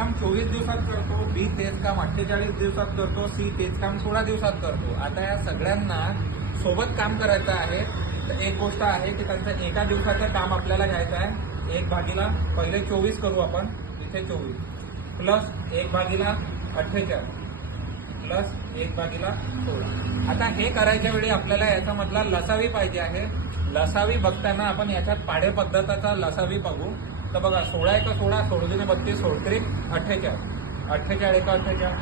काम 24 दिवसात करतो, बी तेच काम 48 दिवसात करतो, सी तेच काम 16 दिवसात करतो. आता या सगळ्यांना सोबत काम करायचं आहे. तर एक गोष्ट आहे की त्यांचं एका दिवसाचं काम आपल्याला घ्यायचं आहे. 1 पहिले 24 करू आपण, इथे 24 प्लस 1/48 प्लस 1/16. आता हे करायच्या वेळी आपल्याला याचा मधला लसावी पाहिजे आहे. लसावी बघताना आपण याच्यात पाढे पद्धतीचा लसावी बघू. तर बघा 16 × 16 16 × 32 16 × 48 48 × 48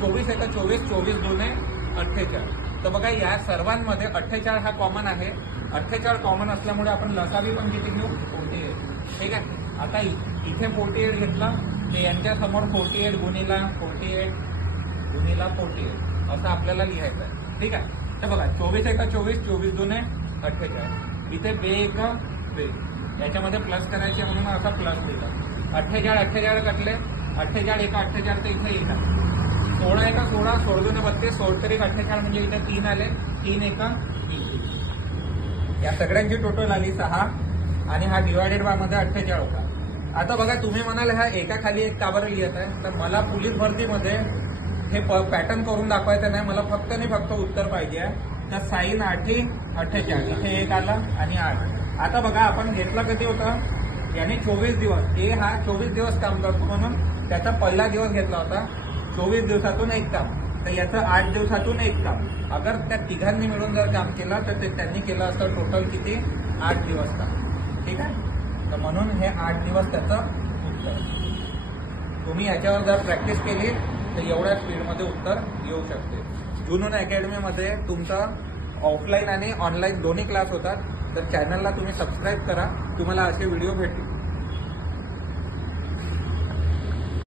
24 × 24 24 × 2 48. तर बघा या सर्वांमध्ये 48 हा कॉमन आहे. 48 कॉमन असल्यामुळे आपण लसावी पण किती घेऊ 48. ठीक आहे. आता इथे 48 घेतला ते यांच्या समोर 48 गुणिला 48 गुणिला 48 असं आपल्याला लिहायचं आहे. ठीक आहे. तर बघा 24 × 24 24 × 2 48. इथे 2 × 2 याच्यामध्ये प्लस करायचे म्हणून असा प्लस लिहिला. 48 48 कटले 48 × 48 तर इथे येतात. 16 × 16 16 × 32 16 × 48 म्हणजे इथे 3 आले. 3 × 3 या सगळ्यांची टोटल आली 6 आणि हा डिवायडेड बाय मध्ये 48 होता. आता बघा तुम्ही म्हणाल हा एका खाली एक का बरं लिहित आहे. तर मला पोलीस भरतीमध्ये हे पॅटर्न करून दाखवायचं नाही. मला फक्त आणि फक्त उत्तर पाहिजे आहे. तर साईन 8 48 इथे 1 आला आणि 8. आता बघा आपण घेतला कधी होता याने 24 दिवस. ए हा 24 दिवस काम करतो म्हणून त्याचा पहिला दिवस घेतला होता. 24 दिवसातून एक काम. तर याचं 8 दिवसातून एक काम. अगर त्या तिघांनी मिळून जर काम केलं तर ते त्यांनी केलं असतं टोटल किती 8 दिवस काम. ठीक आहे. तर म्हणून हे 8 दिवस त्याचं उत्तर. तुम्ही याच्यावर जर प्रॅक्टिस केली तर एवढ्या स्पीडमध्ये उत्तर येऊ शकते. जुनून अकॅडमीमध्ये तुमचा ऑफलाईन आणि ऑनलाईन दोन्ही क्लास होतात. तर चॅनलला तुम्ही सबस्क्राईब करा. तुम्हाला असे व्हिडिओ भेटतील.